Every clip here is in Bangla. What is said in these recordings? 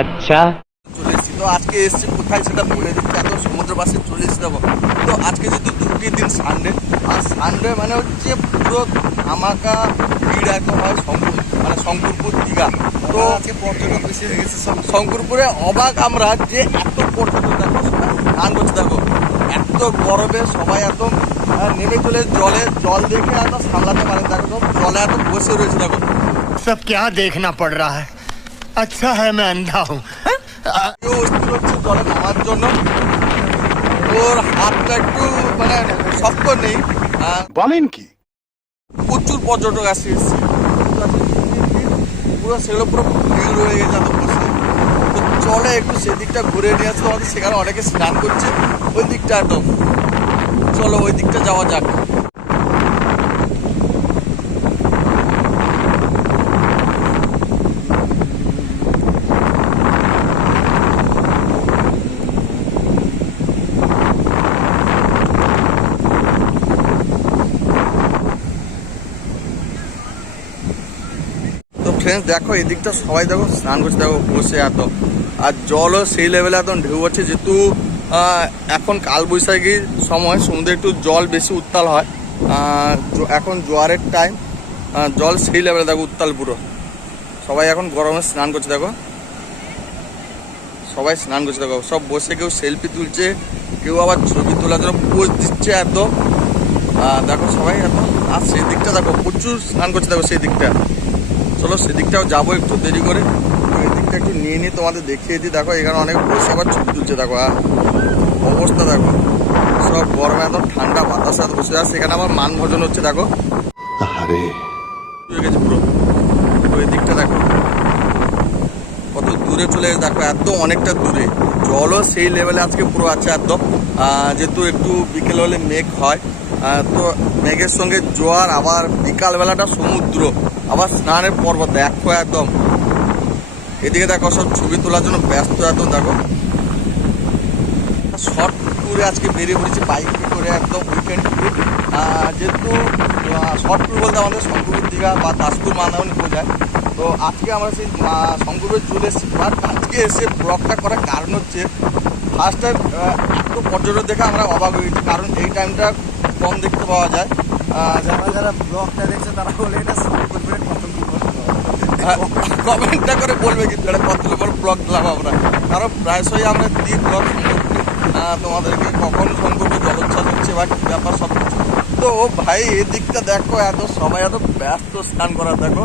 আচ্ছা। আজকে এসেছি কোথায় সেটা ভুলে যাচ্ছি চলে এসেছি দেখো। তো আজকে যেহেতু দুটি দিন সানডে আর সানডে মানে হচ্ছে পুরো আমাকা ভিড় একদম মানে শঙ্করপুর দীঘা। তো আজকে শঙ্করপুরে অবাক আমরা যে এত পর্যটক দেখো স্নান করছে দেখো। এত গরমে সবাই একদম নেমে চলে জলে জল দেখে এত সামলাতে পারেন দেখো। জলে এত বসে রয়েছে দেখো। সব কে দেখনা পড় রা হ্যাঁ আচ্ছা হ্যাঁ ম্যান দাও করেন আমার জন্য ওর হাতটা একটু মানে শক্ত নেই বলেন কি? প্রচুর পর্যটক আসে পুরো সেগুলো পুরো ভিড় হয়ে গেছে আমার তো চলে একটু সেদিকটা ঘুরে নিয়ে আসলে আমাদের সেখানে অনেকে স্নান করছে। ওই দিকটা একদম। চলো ওই দিকটা যাওয়া যাক। তো ফ্রেন্ডস দেখো এদিকটা সবাই দেখো স্নান করছে দেখো বসে এত। আর জলও সেই লেভেলে একদম ঢেউ আছে যেহেতু এখন কালবৈশাখীর সময় সমুদ্রে একটু জল বেশি উত্তাল হয়। এখন জোয়ারের টাইম জল সেই লেভেলে দেখো উত্তাল পুরো। সবাই এখন গরমে স্নান করছে দেখো। সবাই স্নান করছে দেখো। সব বসে কেউ সেলফি তুলছে কেউ আবার ছবি তোলার জন্য পোজ দিচ্ছে আহ, দেখো সবাই এত। আর সেই দিকটা দেখো প্রচুর স্নান করছে দেখো সেই দিকটা। চলো সেদিকটাও যাব একটু দেরি করে। তো এদিকটা একটু নিয়ে নিয়ে তোমাদের দেখিয়ে দিই। দেখো এখানে অনেক বসে আবার ছবি তুলছে দেখো অবস্থা দেখো। সব গরমে একদম ঠান্ডা বাতাস এত বসে আছে। সেখানে আবার মান ভোজন হচ্ছে দেখো। আরে গেছে পুরো। তো এদিকটা দেখো কত দূরে চলে গেছে দেখো একদম অনেকটা দূরে। জলও সেই লেভেলে আজকে পুরো আছে একদম। যেহেতু একটু বিকেল হলে মেঘ হয় তো মেঘের সঙ্গে জোয়ার, আবার বিকালবেলাটা সমুদ্র, আবার স্নানের পর্ব, দেখো একদম। এদিকে দেখো, সব ছবি তোলার জন্য ব্যস্ত একদম, দেখো। শর্ট ট্যুরে আজকে বেরিয়ে পড়েছি বাইক করে একদম উইকেন্ড ট্যুর যেহেতু শর্ট ট্যুর বলতে আমাদের শঙ্করপুর দীঘা বা তাজপুর মান্দাবনি বোঝায় তো আজকে আমরা সেই শঙ্করপুরে চলে এসেছি। বাট আজকে এসে ব্লগটা করার কারণ হচ্ছে ফার্স্ট টাইম এত পর্যটক দেখে আমরা অবাক হয়ে গেছি। কারণ এই টাইমটা কম দেখতে পাওয়া যায়। যারা যারা ব্লগটা দেখছে, তারা বলে এটা কমেন্টটা করে বলবে কিন্তু এটা কত নম্বর ব্লগ দিলাম আমরা। কারণ প্রায়শই আমরা দিই ব্লগ তোমাদেরকে কখন করব জলোচ্ছ্বাস হচ্ছে বা কী ব্যাপার সব কিছু তো ভাই, এদিকটা দেখো, এত সবাই এত ব্যস্ত স্নান করা দেখো।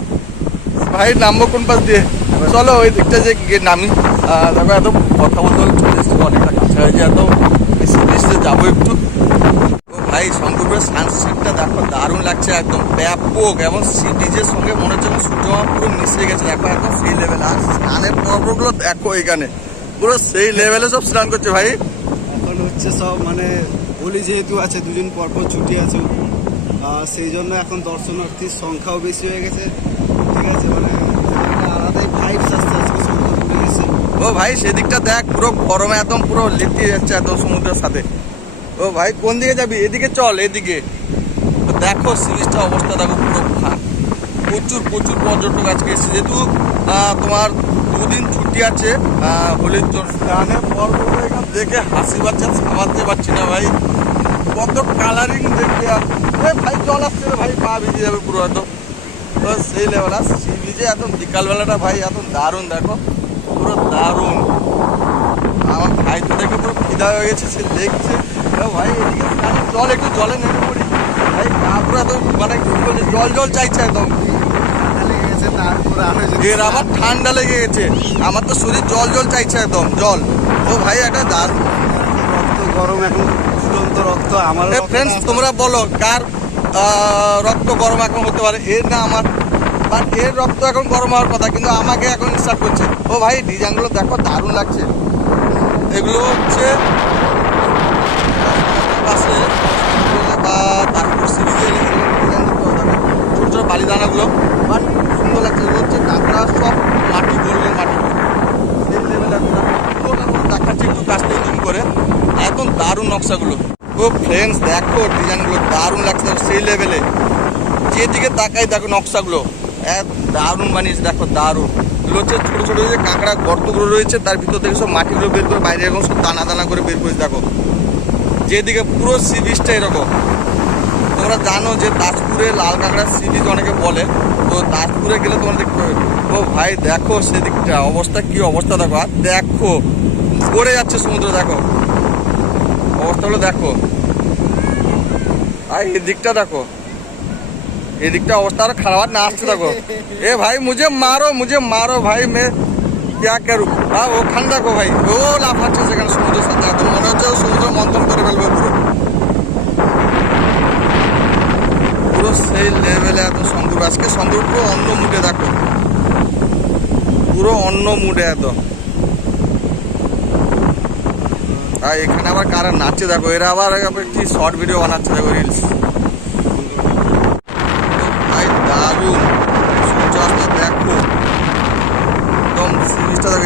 ভাই, নামবো কোন পাশ দিয়ে? চলো, ওই দিকটা যে নামি। দেখো, এত কথা বলতে চলে এসছি অনেকটা কাছে হয়েছে এত বেশি বেশি যাব একটু। ভাই শঙ্করপুরের সানসেটটা দেখো দারুণ লাগছে একদম ব্যাপক এবং সি বিচের সঙ্গে মনে হচ্ছে সূর্যমা পুরো মিশে গেছে দেখো একদম সেই লেভেল আর স্নানের পর্বগুলো দেখো এখানে পুরো সেই লেভেলে সব স্নান করছে ভাই। এখন হচ্ছে সব মানে হোলি যেহেতু আছে দুদিন পর পর ছুটি আছে সেই জন্য এখন দর্শনার্থীর সংখ্যাও বেশি হয়ে গেছে। ঠিক আছে মানে আলাদাই ভাইবস আজকে শঙ্করপুরে এসে। ও ভাই সেদিকটা দেখ পুরো গরমে একদম পুরো লেতিয়ে যাচ্ছে একদম সমুদ্রের সাথে। ও ভাই, কোন দিকে যাবি? এদিকে চল, এদিকে। দেখো সিরিজটা অবস্থা, দেখো পুরো ফাঁক। প্রচুর প্রচুর পর্যটক আজকে এসেছে। যেহেতু তোমার দুদিন ছুটি আছে হোলির জন্য। এখানে দেখে হাসি পাচ্ছে সামাতে পারছি না ভাই। কত কালারিং দেখবে আর ভাই, জল আসছে ভাই, পা ভিজে যাবে পুরো একদম। তো সেই লেভেল আর সি বিচে একদম বিকালবেলাটা ভাই, একদম দারুণ, দেখো। পুরো দারুণ। আমার ভাই তো দেখে পুরো ফিদা হয়ে গেছে, সে দেখছে। ভাই জল একটু জলে নেমে পড়ি। ভাই গা পুরো একদম মানে জল জল চাইছে একদম। এর আবার ঠান্ডা লেগে গেছে। আমার তো শরীর জল জল চাইছে একদম জল। ও ভাই একটা দারুণ রক্ত গরম এখন ফুটন্ত রক্ত আমার ফ্রেন্ডস তোমরা বলো কার রক্ত গরম এখন হতে পারে? এর না আমার বাট এর রক্ত এখন গরম হওয়ার কথা কিন্তু আমাকে এখন স্টার্ট করছে। ও ভাই ডিজাইনগুলো দেখো দারুণ লাগছে। এগুলো হচ্ছে পাশে বা তারপর। ছোট ছোট বালিদানাগুলো। বাট সুন্দর লাগছে। হচ্ছে কাঁকড়া সব মাটি গোল্ডেন মাটি। সেই লেভেলে দেখাচ্ছি একটু কাছ থেকে জুম করে। একদম দারুণ নকশাগুলো। ও ফ্রেন্ডস দেখো ডিজাইনগুলো দারুণ লাগছে। সেই লেভেলে যেদিকে তাকাই দেখো নকশাগুলো। এক দারুণ বানিয়েছে। দেখো দারুণ। এগুলো হচ্ছে ছোটো ছোটো যে কাঁকড়া গর্তগুলো রয়েছে, তার ভিতর থেকে সব মাটিগুলো বের করে বাইরে এরকম সব দানা দানা করে বের করেছে। দেখো। যেদিকে পুরো সি বিচটা এরকম। তোমরা জানো যে তাজপুরে লাল কাঁকড়া সি বিচ অনেকে বলে, তো তাজপুরে গেলে তোমরা দেখতে পাবে। ও ভাই, দেখো সেদিকটা, অবস্থা, কি অবস্থা দেখো, আর দেখো, পড়ে যাচ্ছে সমুদ্র, দেখো। অবস্থাগুলো দেখো। আর এদিকটা দেখো। এদিকটা অবস্থা আরও খারাপ না আসছে দেখো। এ ভাই, মুঝে মারো মুঝে মারো ভাই, মে ইয়াকের বা ও খান্দা গো ভাই। ও লাভ লাফাচ্ছে সেখানে সমুদ্র সাথে এখন মনে হচ্ছে ও সমুদ্র মন্থন করে ফেলবে পুরো পুরো সেই লেভেলে এত সন্দুর আজকে সন্দুর পুরো অন্য মুডে দেখো। পুরো অন্য মুডে একদম আর এখানে আবার কারা নাচছে, দেখো। এরা আবার একটি শর্ট ভিডিও বানাচ্ছে, দেখো রিলস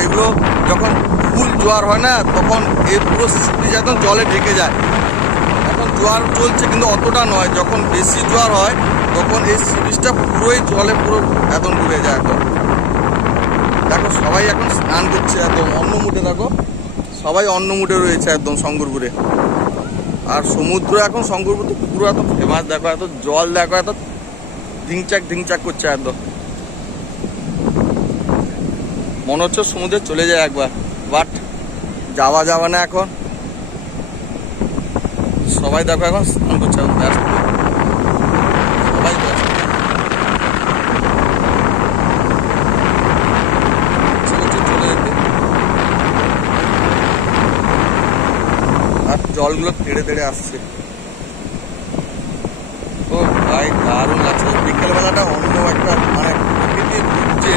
এগুলো যখন ফুল জোয়ার হয় না, তখন এই পুরো সিরিজ একদম জলে ঢেকে যায়। এখন জোয়ার চলছে কিন্তু অতটা নয়, যখন বেশি জোয়ার হয়, তখন এই সিরিজটা পুরোই জলে পুরো একদম ডুবে যায় একদম। দেখো, সবাই এখন স্নান করছে একদম অন্য মুডে দেখো। সবাই অন্য মুডে রয়েছে একদম শঙ্করপুরে। আর সমুদ্র এখন শঙ্করপুর তো পুরো এত ফেমাস দেখো, এত জল, দেখো, এত ধিংচাক ধিংচাক করছে একদম। মনে হচ্ছে সমুদ্রে চলে যায় একবার বাট যাওয়া যাবে না এখন। সবাই দেখো এখন স্নান করছে, এখন ব্যস্ত। সবাই আর জলগুলো তেড়ে তেড়ে আসছে। তো ভাই, দারুণ লাগছে। বিকেলবেলাটা অন্য একটা মানে প্রকৃতির যে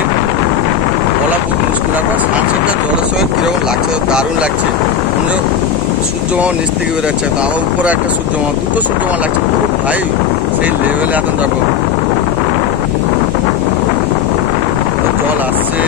মুশকিল দেখো সানসেটটা জলের সঙ্গে কীরকম লাগছে? দারুণ লাগছে। অন্য সূর্যমামা নিচ থেকে বেরোচ্ছে। তো আমার উপরে একটা সূর্যমামা দুটো সূর্যমা লাগছে। পুরো ভাই, সেই লেভেলে এখন দেখো জল আসছে।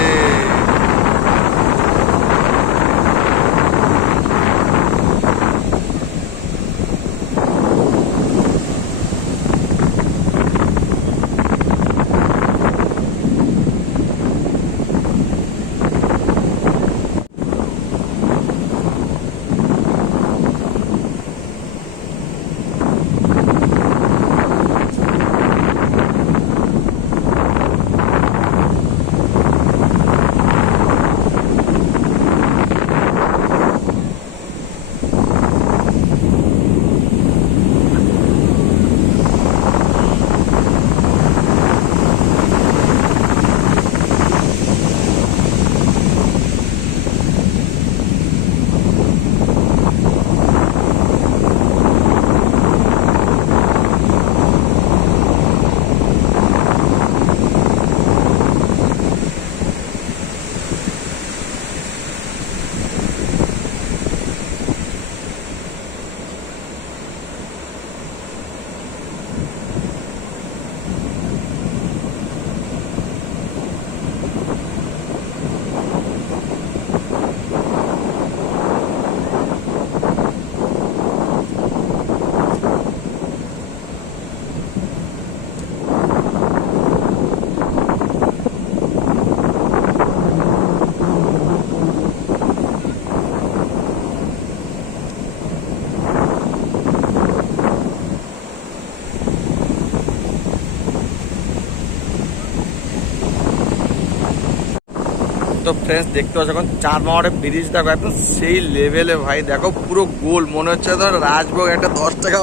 তো ফ্রেন্ডস দেখতে পাচ্ছ এখন চার মামারে ব্রিজ দেখো একদম সেই লেভেলে ভাই। দেখো পুরো গোল মনে হচ্ছে ধর রাজভোগ একটা দশ টাকা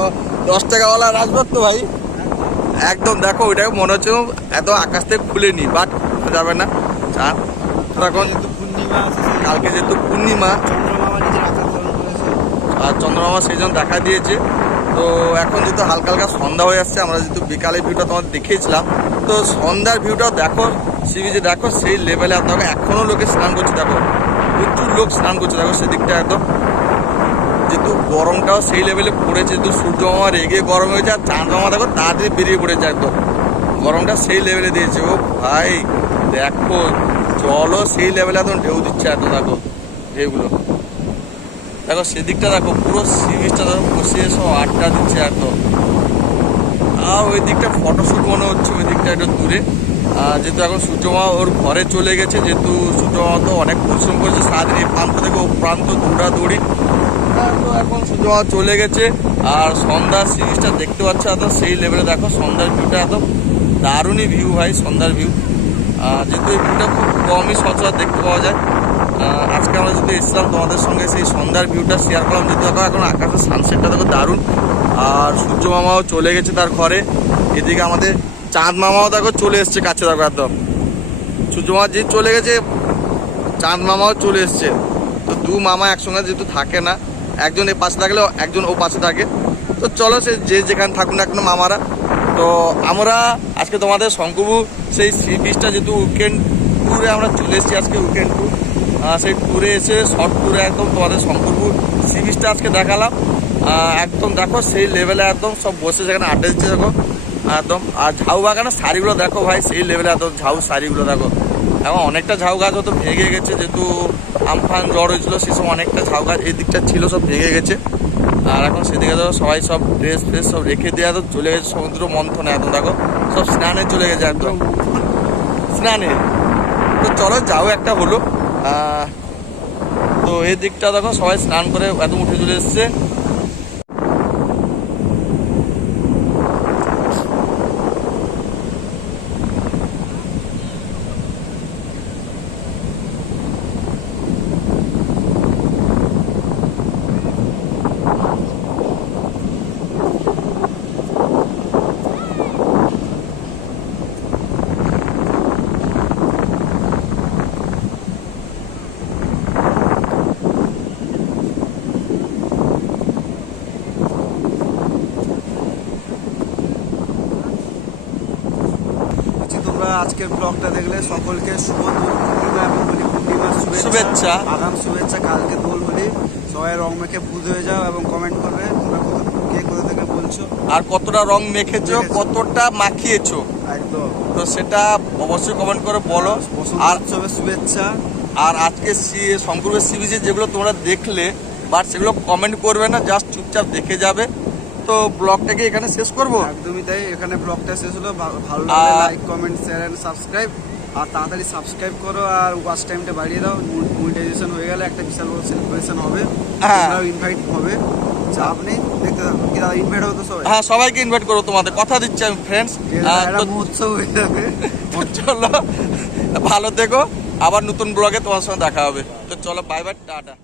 দশ টাকাওয়ালা রাজভোগ তো ভাই। একদম দেখো ওইটাকে মনে হচ্ছে এত আকাশ থেকে খুলে খুলেনি বাট যাবে না। তো এখন যেহেতু পূর্ণিমা কালকে যেহেতু পূর্ণিমা আর চন্দ্রমামা সেই জন্য দেখা দিয়েছে। তো এখন যেহেতু হালকা হালকা সন্ধ্যা হয়ে আসছে আমরা যেহেতু বিকালের ভিউটা তোমাদের দেখিয়েছিলাম তো সন্ধ্যার ভিউটাও দেখো সি বিচে দেখো, সেই লেভেলে আর দেখো এখনও লোকে স্নান করছে, দেখো। প্রচুর লোক স্নান করছে, দেখো, সেদিকটা একদম। যেহেতু গরমটাও সেই লেভেলে পড়েছে, যেহেতু সূর্য মামা রেগে গরম হয়েছে আর চাঁদ মামা দেখো, তাড়াতাড়ি বেরিয়ে পড়েছে একদম। গরমটা সেই লেভেলে দিয়েছে, ও ভাই, দেখো, জলও সেই লেভেলে একদম ঢেউ দিচ্ছে এত দেখো, ঢেউগুলো। দেখো, সেদিকটা দেখো, পুরো সি বিচটা দেখো বসে সব আড্ডা দিচ্ছে একদম। আর ওই দিকটা ফটোশ্যুট মনে হচ্ছে, ওই দিকটা একটু দূরে। যেহেতু এখন সূর্যমা ওর ঘরে চলে গেছে, যেহেতু সূর্যমা তো অনেক পরিশ্রম করেছে, সারাদিন এই প্রান্ত থেকে ও প্রান্ত দৌড়াদৌড়ি। তো এখন সূর্যমা চলে গেছে, আর সন্ধ্যার সিরিজটা দেখতে পাচ্ছ এত, সেই লেভেলে দেখো সন্ধ্যার ভিউটা এত দারুণই ভিউ ভাই, সন্ধ্যার ভিউ যেহেতু এই ভিউটা খুব কমই সচরাচর দেখতে পাওয়া যায়। আজকে আমরা যেহেতু এসেছিলাম, তোমাদের সঙ্গে সেই সন্ধ্যার ভিউটা শেয়ার করলাম, যেহেতু দেখো এখন আকাশের সানসেটটা দেখো দারুণ। আর সূর্য মামাও চলে গেছে তার ঘরে। এদিকে আমাদের চাঁদ মামাও দেখো চলে এসছে কাছে, দেখো একদম। সূর্য মামা যে চলে গেছে, চাঁদ মামাও চলে এসছে। তো দু মামা একসঙ্গে যেহেতু থাকে না, একজন এ পাশে থাকলে একজন ও পাশে থাকে। তো চলো সে যে যেখানে থাকুন না মামারা। তো আমরা আজকে তোমাদের শঙ্কুবু, সেই সি বিচটা যেহেতু উইকেন্ড ট্যুরে আমরা চলে এসেছি আজকে উইকেন্ড ট্যুর সেই ট্যুরে এসে শর্ট ট্যুরে একদম তোমাদের শঙ্করপুর সি বিচটা আজকে দেখালাম। একদম দেখো সেই লেভেলে একদম সব বসে সেখানে আড্ডা দিচ্ছে দেখো। একদম। আর ঝাউ বাগানের শাড়িগুলো দেখো ভাই, সেই লেভেলে এত ঝাউ শাড়িগুলো দেখো। এখন অনেকটা ঝাউ গাছ হয়তো ভেঙে গেছে, যেহেতু আমফান জ্বর হয়েছিল সেসব অনেকটা ঝাউ গাছ এই দিকটা ছিল, সব ভেঙে গেছে। আর এখন সেদিকে তো সবাই সব ড্রেস ফ্রেস সব রেখে দিয়ে একদম চলে গেছে, সমুদ্র মন্থনে একদম দেখো, সব স্নানে চলে গেছে একদম। স্নানে। তো চলো যাও একটা হলো। তো এই দিকটা দেখো, সবাই স্নান করে একদম উঠে চলে এসছে বলছি তোমরা আজকের ব্লগটা দেখলে সকলকে শুভ দোল পূর্ণিমা এবং হোলি পূর্ণিমার শুভেচ্ছা। আগাম শুভেচ্ছা কালকে দোল হোলি। সবাই রং মেখে পুজো হয়ে যাও এবং কমেন্ট করবে তোমরা কে কোথা থেকে বলছো। আর কতটা রং মেখেছো কতটা মাখিয়েছো? একদম। তো সেটা অবশ্যই কমেন্ট করে বলো। আর উৎসবের শুভেচ্ছা। আর আজকে সি- শঙ্করপুর সি বিচে যেগুলো তোমরা দেখলে বাট সেগুলো কমেন্ট করবে না জাস্ট চুপচাপ দেখে যাবে। তো ব্লগটাকে এখানে শেষ করব? একদমই তাই এখানে ব্লগটা শেষ হলো। ভালো লাগলে like comment share and subscribe আর তাড়াতাড়ি সাবস্ক্রাইব করো আর ওয়াচ টাইমটা বাড়িয়ে দাও। মনিটাইজেশন হয়ে গেলে একটা বিশাল বড় সেলিব্রেশন হবে। হ্যাঁ। ইনভাইট হবে। চাপ নেই। দেখতে থাকো। কি দাদা ইনভাইট হবে তো সবাই? হ্যাঁ সবাইকে ইনভাইট করব তোমাদের। কথা দিচ্ছি আমি ফ্রেন্ডস মহোৎসব হয়ে যাবে। চলো ভালো থেকো। আবার নতুন ব্লগে তোমার সঙ্গে দেখা হবে। তো চলো বাই বাই টাটা।